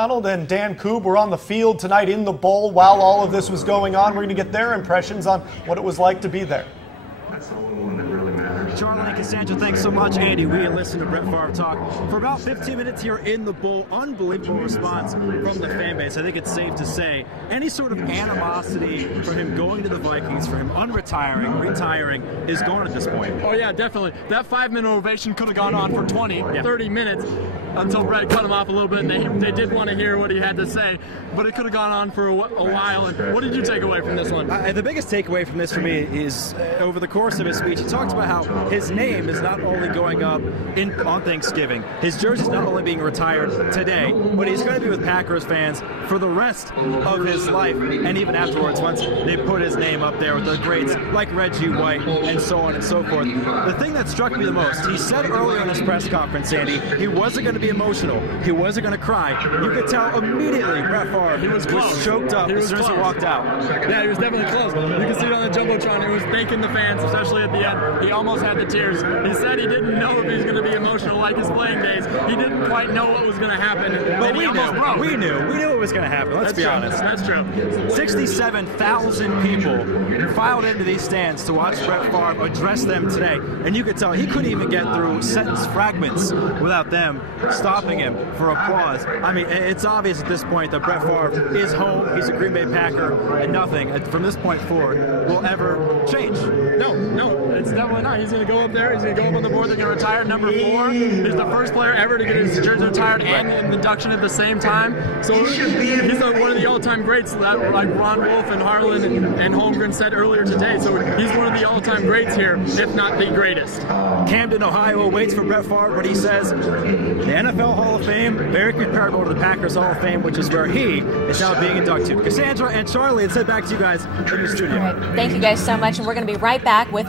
Donald and Dan Koob were on the field tonight in the bowl while all of this was going on. We're going to get their impressions on what it was like to be there. That's the only one that really matters. Charlie and Cassandra, thanks so much. Andy, we listened to Brett Favre talk for about 15 minutes here in the bowl. Unbelievable response from the fan base. I think it's safe to say any sort of animosity for him going to the Vikings, for him retiring, is gone at this point. Oh yeah, definitely. That 5-minute ovation could have gone on for 20, 30 minutes until Brett cut him off a little bit, and they did want to hear what he had to say, but it could have gone on for a while. And what did you take away from this one? The biggest takeaway from this for me is over the course of his speech, he talked about how his name is not only going up on Thanksgiving, his jersey is not only being retired today, but he's going to be with Packers fans for the rest of his life, and even afterwards once they put his name up there with the greats like Reggie White and so on and so forth. The thing that struck me the most, he said earlier in his press conference, Andy, he wasn't going to be emotional, he wasn't going to cry. You could tell immediately Brett Favre was choked up as soon as he walked out. Yeah, he was definitely close. You can see it on the Jumbotron. He was thanking the fans, especially at the end. He almost had the tears. He said he didn't know if he was going to be emotional like his playing days. He didn't quite know what was going to happen. But we knew it was going to happen. Let's be honest. That's true. 67,000 people filed into these stands to watch Brett Favre address them today, and you could tell he couldn't even get through sentence fragments without them stopping him for applause. I mean, it's obvious at this point that Brett Favre is home. He's a Green Bay Packer, and nothing from this point forward will ever change. No, it's definitely not. He's going to go up there. He's going to go up on the board. They're going to retire number 4. He's the first player ever to get his jersey retired and an induction at the same time. So he's one of the all-time greats, like Ron Wolf and Harlan and Holmgren said earlier today. So he's one of the all-time greats here, if not the greatest. Camden, Ohio waits for Brett Favre, but he says the NFL Hall of Fame, very comparable to the Packers Hall of Fame, which is where he is now being inducted. Cassandra and Charlie, let's head back to you guys in the studio. All right. Thank you guys so much, and we're going to be right back with